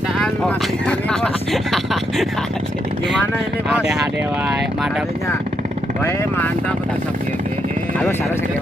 keadaan masih ini bos. Gimana ini bos? Ade wae, mantap. Wae mantap tetap GGE. Halus masih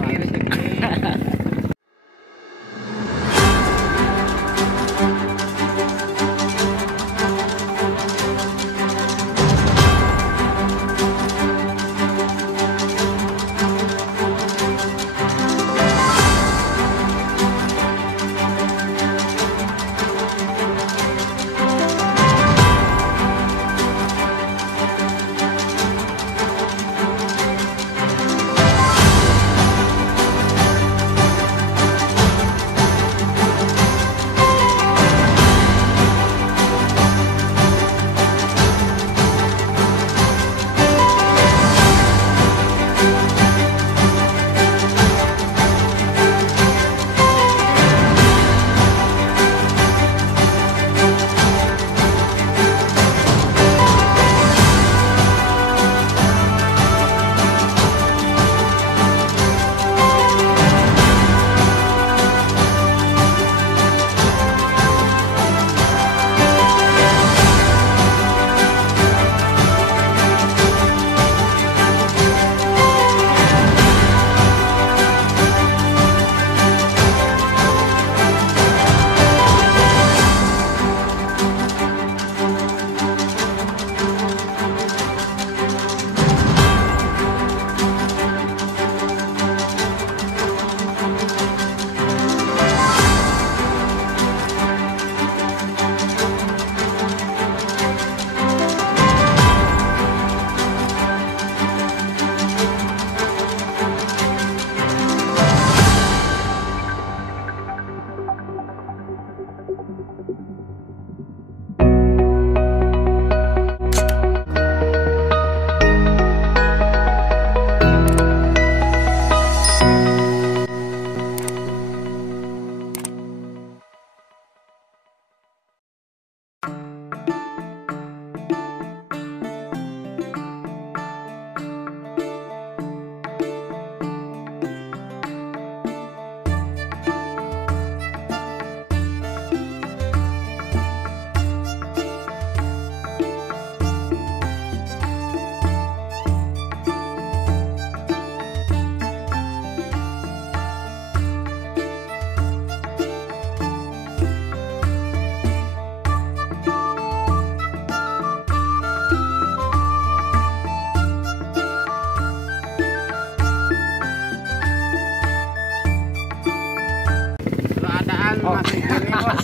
ini bos.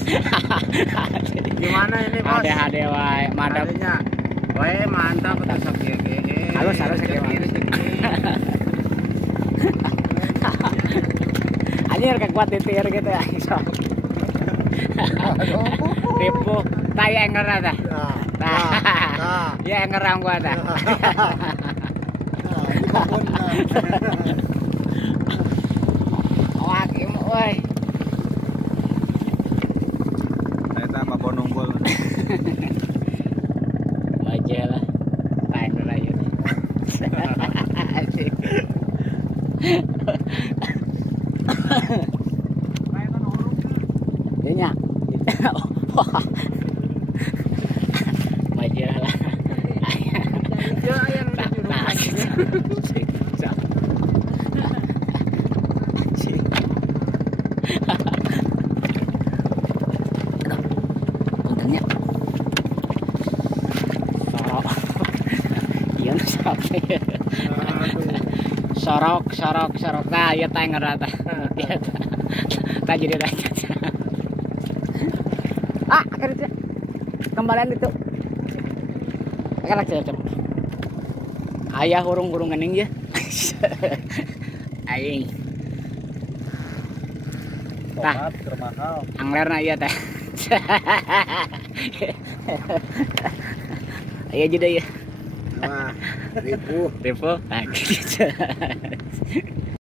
Gimana ini bos? Ade wae, mantap. Wae mantap tetap GGE. Halus anjir kekuat titir gitu ya. Tipu, taya enger dah. Ya engerang gua dah. Wah, kim euy. Eta mah bononggol. Baja lah. Tayang rayu. Asik. Nya. Wah. Baja lah. Ya yang untungnya sorok nah ya tanger rata tak jadi raja kerja kembalian itu akan cocok ayah hurung gening ya aing tah termahal anglerna ieu teh aya jeda ya nah ribu nah gitu